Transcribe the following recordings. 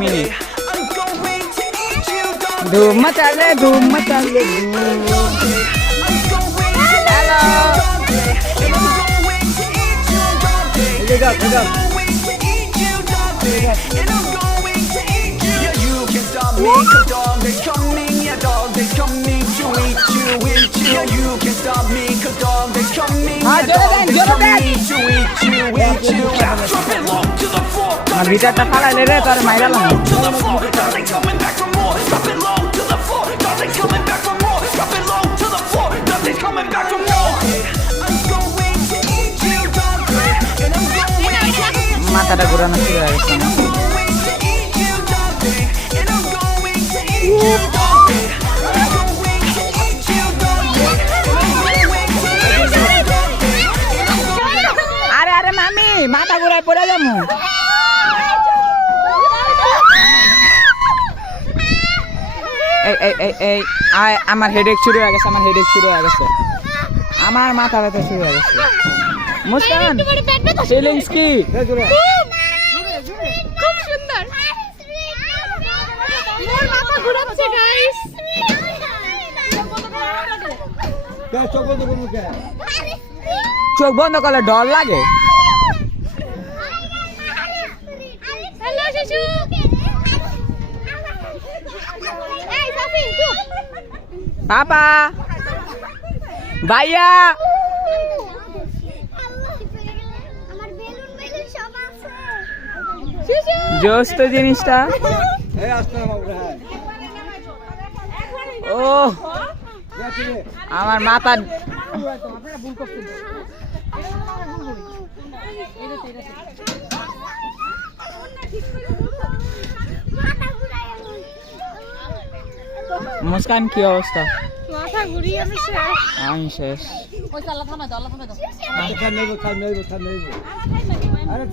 minute ধুম মচালে hello ভিতরটা ফালাইলে রে তোর মাইরালাম মাথাটা ঘুরানো শুরু হয়ে গেছে আরে আরে মামি মাথা ঘুরায় পড়ে যাবো এই আমার হেডেক শুরু হয়ে গেছে আমার মাথা ব্যথা শুরু হয়ে গেছে মুস্কান ফিলিংস কি খুব সুন্দর মোর মাথা ঘুরাচ্ছে গাইস চোখ বন্ধ করলে ডর লাগে হ্যালো শিশু এই সাফি চুপ পাপা ভাইয়া জোস তো জিনিসটা ও আমার মাথা মুস্কান কি অবস্থা মাথা ঘুরিয়ে আমি শেষ ওই চালা থামা দাও আরে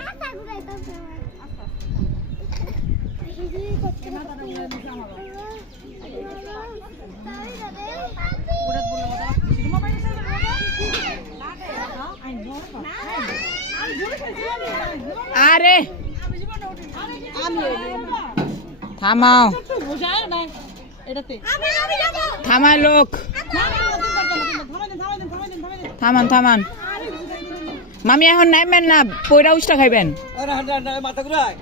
মাথা ঘুরাই তো আরে থামাও থামাই লোক থামান মামি এখন নাইবেন না পয়রা উষ্টা খাইবেন মাথা ঘুরাই